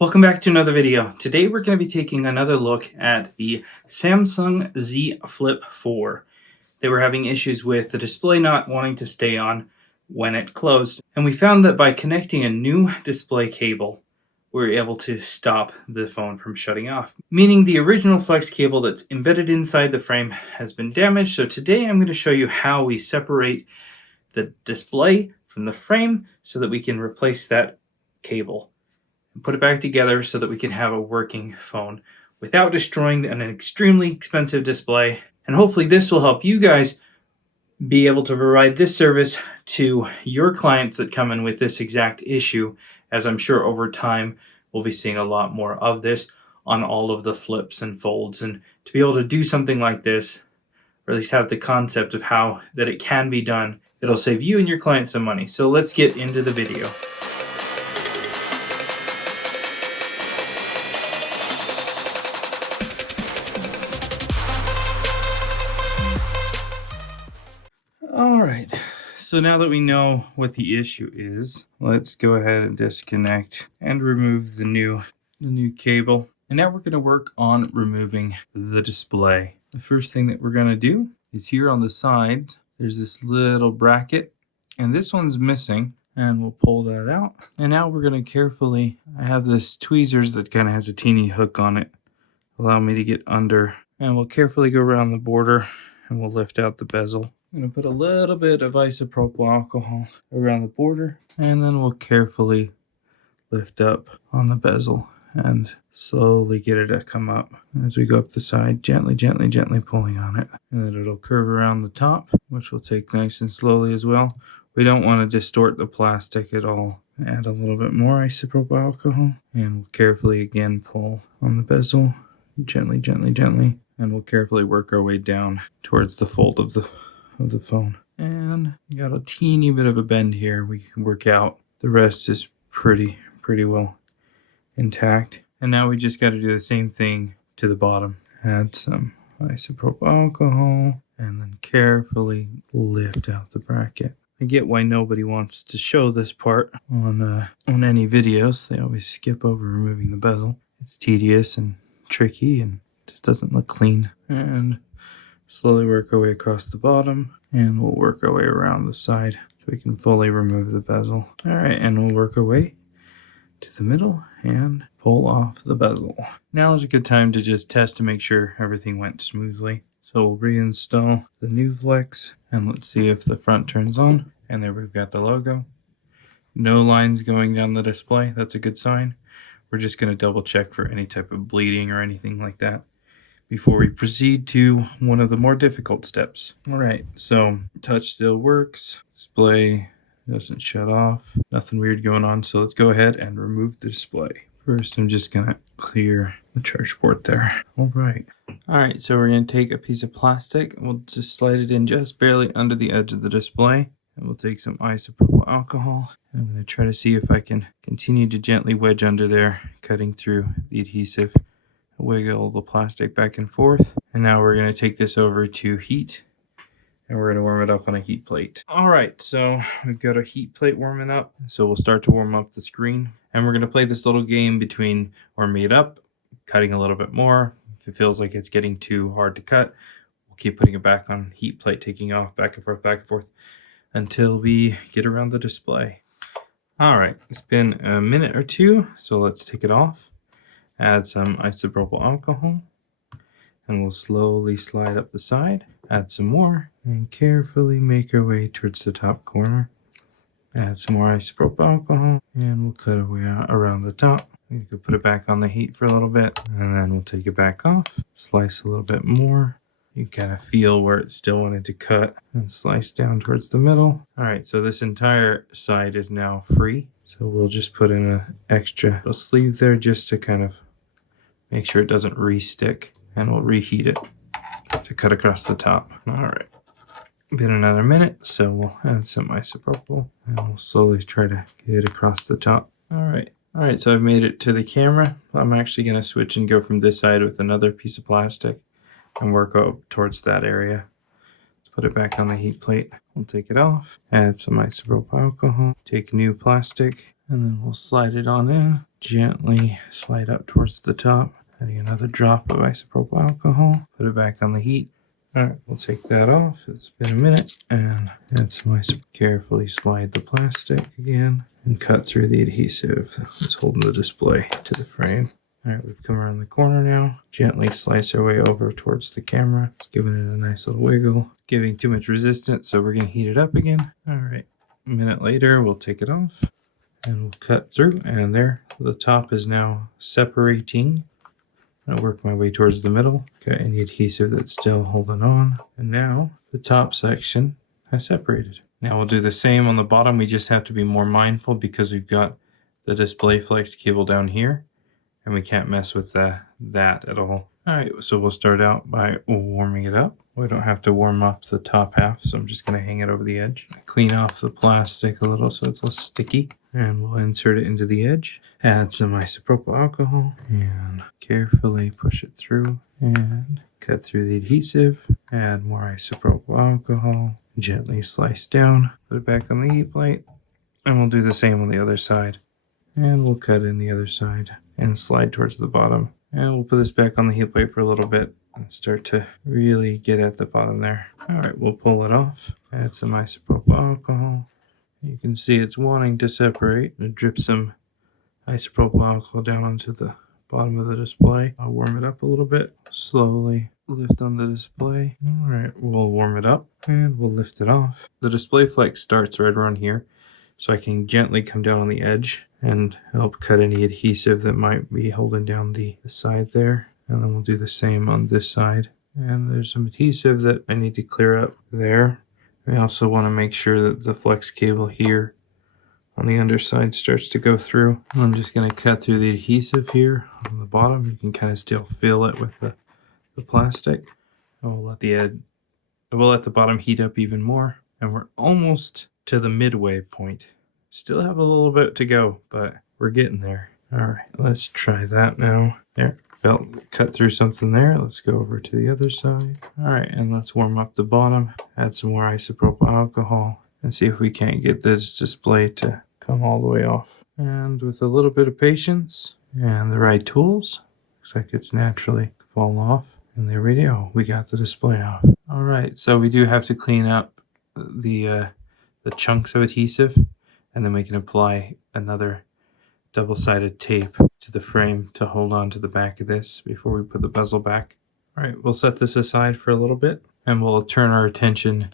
Welcome back to another video. Today we're going to be taking another look at the Samsung Z Flip 4. They were having issues with the display not wanting to stay on when it closed, and we found that by connecting a new display cable, we were able to stop the phone from shutting off, meaning the original flex cable that's embedded inside the frame has been damaged. So today I'm going to show you how we separate the display from the frame so that we can replace that cable and put it back together so that we can have a working phone without destroying an extremely expensive display. And hopefully this will help you guys be able to provide this service to your clients that come in with this exact issue, as I'm sure over time we'll be seeing a lot more of this on all of the flips and folds. And to be able to do something like this, or at least have the concept of how that it can be done, it'll save you and your clients some money. So let's get into the video. All right, so now that we know what the issue is, let's go ahead and disconnect and remove the new cable. And now we're going to work on removing the display. The first thing that we're going to do is here on the side, there's this little bracket, and this one's missing, and we'll pull that out. And now we're going to carefully, I have this tweezers that kind of has a teeny hook on it, allow me to get under, and we'll carefully go around the border and we'll lift out the bezel. I'm going to put a little bit of isopropyl alcohol around the border, and then we'll carefully lift up on the bezel and slowly get it to come up as we go up the side, gently pulling on it. And then it'll curve around the top, which will take nice and slowly as well. We don't want to distort the plastic at all. Add a little bit more isopropyl alcohol, and we'll carefully again pull on the bezel, gently, and we'll carefully work our way down towards the fold of the phone. And you got a teeny bit of a bend here we can work out. The rest is pretty well intact. And now we just got to do the same thing to the bottom. Add some isopropyl alcohol and then carefully lift out the bracket. I get why nobody wants to show this part on any videos. They always skip over removing the bezel. It's tedious and tricky and just doesn't look clean. And slowly work our way across the bottom, and we'll work our way around the side so we can fully remove the bezel. All right, and we'll work our way to the middle and pull off the bezel. Now is a good time to just test to make sure everything went smoothly. So we'll reinstall the new flex, and let's see if the front turns on. And there we've got the logo. No lines going down the display. That's a good sign. We're just going to double check for any type of bleeding or anything like that before we proceed to one of the more difficult steps. All right, so touch still works. Display doesn't shut off. Nothing weird going on, so let's go ahead and remove the display. First, I'm just gonna clear the charge port there. All right, so we're gonna take a piece of plastic. We'll just slide it in just barely under the edge of the display. And we'll take some isopropyl alcohol. And I'm gonna try to see if I can continue to gently wedge under there, cutting through the adhesive. Wiggle the plastic back and forth. And now we're going to take this over to heat, and we're going to warm it up on a heat plate. All right, so we've got our heat plate warming up. So we'll start to warm up the screen, and we're going to play this little game between warming it up, cutting a little bit more. If it feels like it's getting too hard to cut, we'll keep putting it back on heat plate, taking off back and forth until we get around the display. All right, it's been a minute or two, so let's take it off. Add some isopropyl alcohol, and we'll slowly slide up the side. Add some more, and carefully make our way towards the top corner. Add some more isopropyl alcohol, and we'll cut our way around the top. We can put it back on the heat for a little bit, and then we'll take it back off. Slice a little bit more. You kind of feel where it still wanted to cut, and slice down towards the middle. All right, so this entire side is now free. So we'll just put in an extra little sleeve there just to kind of make sure it doesn't re-stick, and we'll reheat it to cut across the top. All right, been another minute, so we'll add some isopropyl, and we'll slowly try to get it across the top. All right, so I've made it to the camera. I'm actually going to switch and go from this side with another piece of plastic and work up towards that area. Let's put it back on the heat plate. We'll take it off, add some isopropyl alcohol, take new plastic, and then we'll slide it on in. gently slide up towards the top, adding another drop of isopropyl alcohol, put it back on the heat. All right, we'll take that off. It's been a minute, and add some isopropyl. Carefully slide the plastic again and cut through the adhesive that's holding the display to the frame. All right, we've come around the corner now. Gently slice our way over towards the camera, giving it a nice little wiggle. It's giving too much resistance, so we're going to heat it up again. All right, a minute later, we'll take it off and we'll cut through, and there, the top is now separating. I'll work my way towards the middle, got any adhesive that's still holding on, and now the top section has separated. Now we'll do the same on the bottom. We just have to be more mindful because we've got the display flex cable down here, and we can't mess with that at all. All right, so we'll start out by warming it up. We don't have to warm up the top half, so I'm just going to hang it over the edge. Clean off the plastic a little so it's less sticky, and we'll insert it into the edge. Add some isopropyl alcohol and carefully push it through and cut through the adhesive. Add more isopropyl alcohol, gently slice down, put it back on the heat plate, and we'll do the same on the other side. And we'll cut in the other side and slide towards the bottom. And we'll put this back on the heat plate for a little bit and start to really get at the bottom there. All right, we'll pull it off. Add some isopropyl alcohol. You can see it's wanting to separate. And drip some isopropyl alcohol down onto the bottom of the display. I'll warm it up a little bit. Slowly lift on the display. All right, we'll warm it up and we'll lift it off. The display flex starts right around here, so I can gently come down on the edge and help cut any adhesive that might be holding down the side there. And then we'll do the same on this side. And there's some adhesive that I need to clear up there. I also want to make sure that the flex cable here on the underside starts to go through. I'm just going to cut through the adhesive here on the bottom. You can kind of still feel it with the plastic. And we'll let the bottom heat up even more. And we're almost to the midway point. Still have a little bit to go, but we're getting there. All right, let's try that now. There, cut through something there. Let's go over to the other side. All right, and let's warm up the bottom. Add some more isopropyl alcohol and see if we can't get this display to come all the way off. And with a little bit of patience and the right tools, looks like it's naturally fall off. And there we go. We got the display off. All right, so we do have to clean up the chunks of adhesive, and then we can apply another double-sided tape to the frame to hold on to the back of this before we put the bezel back. All right, we'll set this aside for a little bit, and we'll turn our attention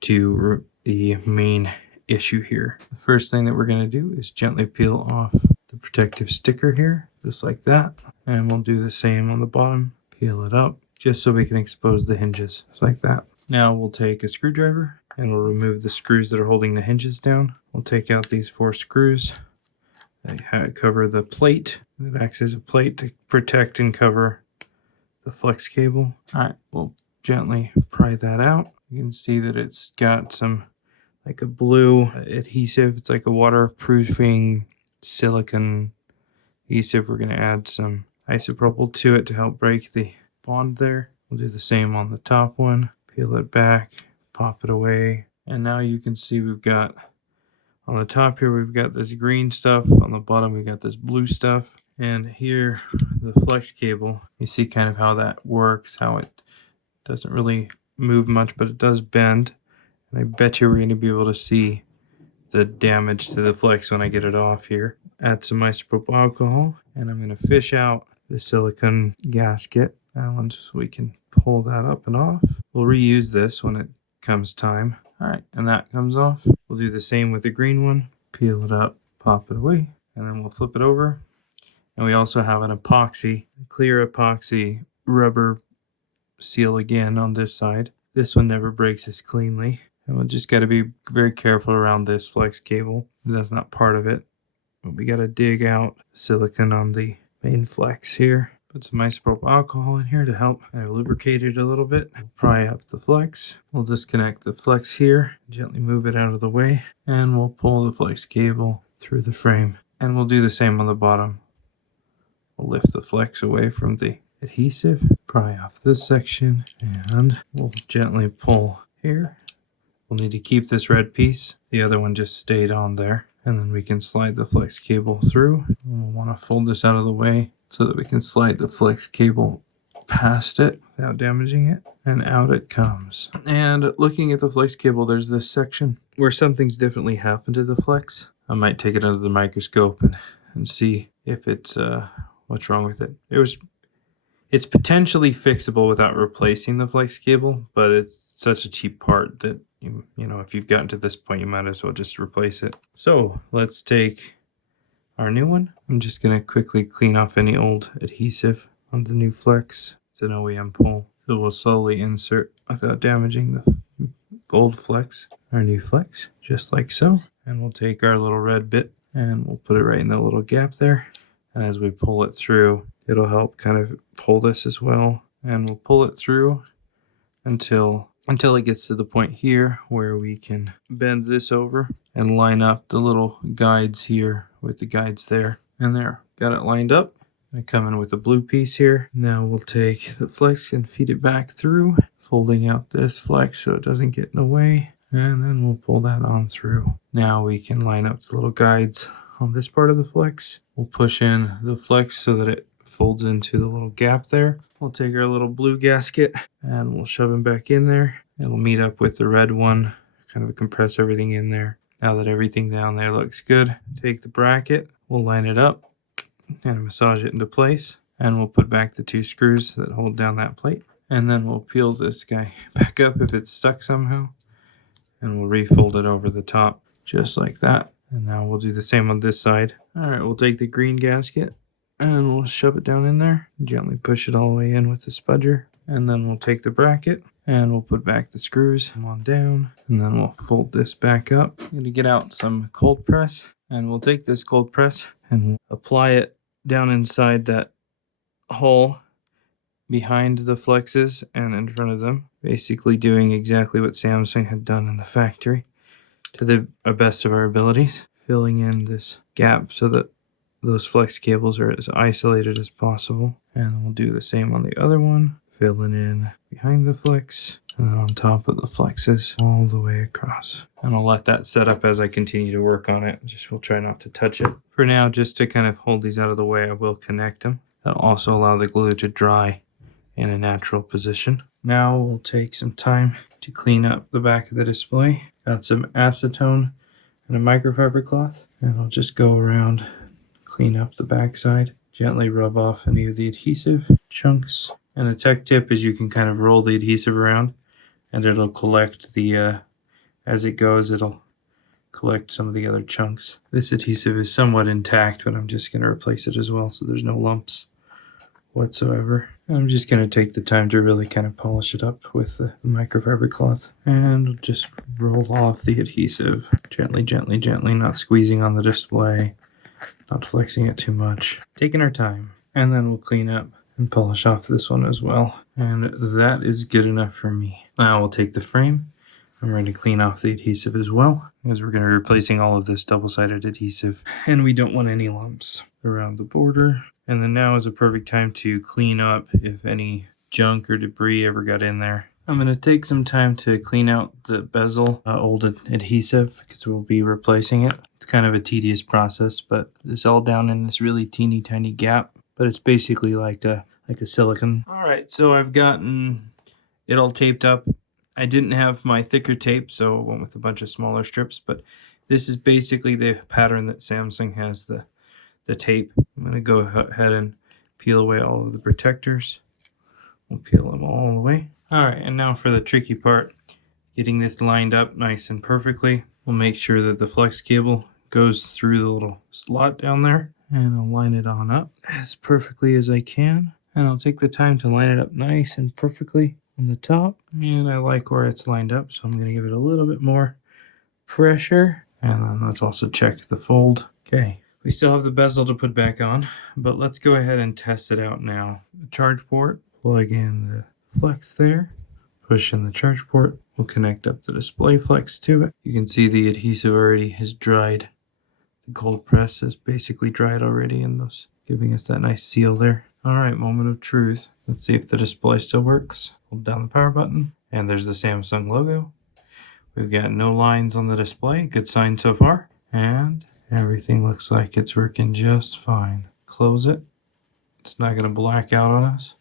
to the main issue here. The first thing that we're going to do is gently peel off the protective sticker here, just like that. And we'll do the same on the bottom. Peel it up, just so we can expose the hinges, just like that. Now we'll take a screwdriver and we'll remove the screws that are holding the hinges down. We'll take out these 4 screws that cover the plate. That acts as a plate to protect and cover the flex cable. All right, we'll gently pry that out. You can see that it's got some like a blue adhesive. It's like a waterproofing silicone adhesive. We're going to add some isopropyl to it to help break the bond there. We'll do the same on the top one. Peel it back, pop it away. And now you can see we've got, on the top here, we've got this green stuff. On the bottom, we've got this blue stuff. And here, the flex cable, you see kind of how that works, how it doesn't really move much, but it does bend. And I bet you we're going to be able to see the damage to the flex when I get it off here. Add some isopropyl alcohol, and I'm going to fish out the silicone gasket. And once we can pull that up and off, we'll reuse this when it comes time. All right, and that comes off. We'll do the same with the green one. Peel it up, pop it away, and then we'll flip it over. And we also have an epoxy, clear epoxy rubber seal again on this side. This one never breaks as cleanly. And we'll just got to be very careful around this flex cable, because that's not part of it. But we got to dig out silicone on the main flex here. Put some isopropyl alcohol in here to help lubricate it a little bit. Pry up the flex. We'll disconnect the flex here, gently move it out of the way, and we'll pull the flex cable through the frame. And we'll do the same on the bottom. We'll lift the flex away from the adhesive, pry off this section, and we'll gently pull here. We'll need to keep this red piece. The other one just stayed on there. and then we can slide the flex cable through. We'll want to fold this out of the way so that we can slide the flex cable past it without damaging it, and out it comes. And looking at the flex cable, there's this section where something's definitely happened to the flex. I might take it under the microscope and see if it's what's wrong with it. It's potentially fixable without replacing the flex cable, but it's such a cheap part that you know, if you've gotten to this point, you might as well just replace it. So let's take our new one. I'm just gonna quickly clean off any old adhesive on the new flex. It's an OEM pull, so we'll slowly insert without damaging the old flex, our new flex, just like so. And we'll take our little red bit and we'll put it right in the little gap there. And as we pull it through, it'll help kind of pull this as well. And we'll pull it through until it gets to the point here where we can bend this over and line up the little guides here with the guides there. And there, got it lined up. I come in with a blue piece here. Now we'll take the flex and feed it back through, folding out this flex so it doesn't get in the way. And then we'll pull that on through. Now we can line up the little guides on this part of the flex. We'll push in the flex so that it folds into the little gap there. We'll take our little blue gasket and we'll shove them back in there. It'll meet up with the red one, kind of compress everything in there. Now that everything down there looks good, take the bracket, we'll line it up and massage it into place. And we'll put back the 2 screws that hold down that plate. And then we'll peel this guy back up if it's stuck somehow. And we'll refold it over the top just like that. And now we'll do the same on this side. All right, we'll take the green gasket and we'll shove it down in there. Gently push it all the way in with the spudger. And then we'll take the bracket and we'll put back the screws on down. And then we'll fold this back up. I'm gonna get out some cold press and we'll take this cold press and we'll apply it down inside that hole behind the flexes and in front of them, basically doing exactly what Samsung had done in the factory to the best of our abilities, filling in this gap so that those flex cables are as isolated as possible. And we'll do the same on the other one, filling in behind the flex and then on top of the flexes all the way across. And I'll let that set up as I continue to work on it. Just we'll try not to touch it. For now, just to kind of hold these out of the way, I will connect them. That'll also allow the glue to dry in a natural position. Now we'll take some time to clean up the back of the display. Got some acetone and a microfiber cloth, and I'll just go around, clean up the back side, gently rub off any of the adhesive chunks. And a tech tip is you can kind of roll the adhesive around and it'll collect the, as it goes, it'll collect some of the other chunks. This adhesive is somewhat intact, but I'm just going to replace it as well so there's no lumps whatsoever. I'm just going to take the time to really kind of polish it up with the microfiber cloth and just roll off the adhesive gently, gently, gently, not squeezing on the display, not flexing it too much. Taking our time. And then we'll clean up and polish off this one as well. And that is good enough for me. Now we'll take the frame. I'm ready to clean off the adhesive as well, because we're going to be replacing all of this double-sided adhesive. And we don't want any lumps around the border. And then now is a perfect time to clean up if any junk or debris ever got in there. I'm going to take some time to clean out the bezel old adhesive because we'll be replacing it. It's kind of a tedious process, but it's all down in this really teeny tiny gap. But it's basically like a silicone. All right, so I've gotten it all taped up. I didn't have my thicker tape, so I went with a bunch of smaller strips. But this is basically the pattern that Samsung has the tape. I'm going to go ahead and peel away all of the protectors. We'll peel them all the way. All right, and now for the tricky part, getting this lined up nice and perfectly. We'll make sure that the flex cable goes through the little slot down there, and I'll line it on up as perfectly as I can. And I'll take the time to line it up nice and perfectly on the top. And I like where it's lined up, so I'm going to give it a little bit more pressure. And then let's also check the fold. Okay. We still have the bezel to put back on, but let's go ahead and test it out now. The charge port, plug in the flex there, push in the charge port. We'll connect up the display flex to it. You can see the adhesive already has dried. The cold press is basically dried already in those, giving us that nice seal there. All right, moment of truth. Let's see if the display still works. Hold down the power button, and there's the Samsung logo. We've got no lines on the display. Good sign so far. And Everything looks like it's working just fine. Close it. It's not going to black out on us.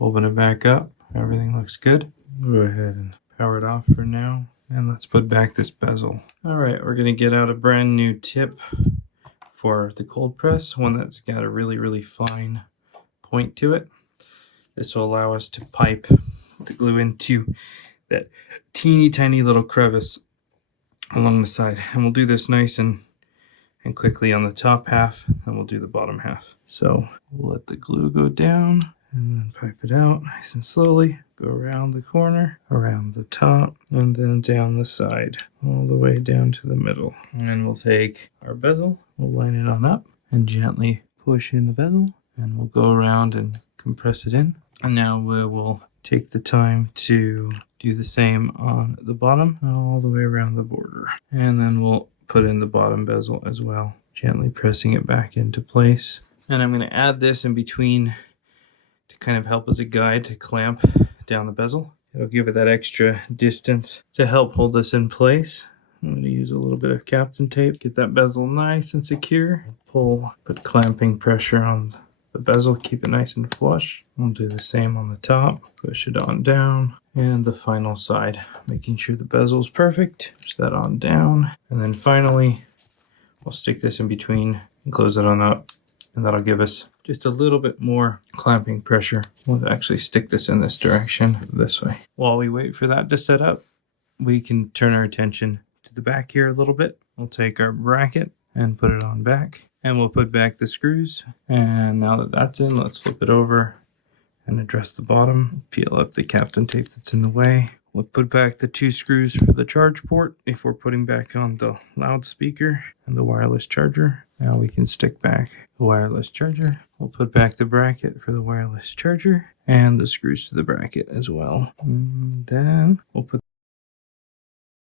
Open it back up. Everything looks good. Go ahead and power it off for now. And let's put back this bezel. All right, we're going to get out a brand new tip for the cold press, one that's got a really, really fine point to it. This will allow us to pipe the glue into that teeny tiny little crevice along the side. And we'll do this nice and quickly on the top half, and we'll do the bottom half. So we'll let the glue go down and then pipe it out nice and slowly. Go around the corner, around the top, and then down the side, all the way down to the middle. And then we'll take our bezel, we'll line it on up, and gently push in the bezel, and we'll go around and compress it in. And now we will take the time to do the same on the bottom, all the way around the border. And then we'll put in the bottom bezel as well, gently pressing it back into place. And I'm going to add this in between to kind of help as a guide to clamp down the bezel. It'll give it that extra distance to help hold this in place. I'm going to use a little bit of Captain tape, get that bezel nice and secure. Put clamping pressure on the bezel, keep it nice and flush. We'll do the same on the top, push it on down, and the final side, making sure the bezel is perfect. Push that on down, and then finally we'll stick this in between and close it on up, and that'll give us just a little bit more clamping pressure. We'll actually stick this in this direction, this way. While we wait for that to set up, we can turn our attention to the back here a little bit. We'll take our bracket and put it on back, and we'll put back the screws. And now that that's in, let's flip it over and address the bottom. Peel up the Captain tape that's in the way. We'll put back the 2 screws for the charge port before putting back on the loudspeaker and the wireless charger. Now we can stick back the wireless charger. We'll put back the bracket for the wireless charger and the screws to the bracket as well. And then we'll put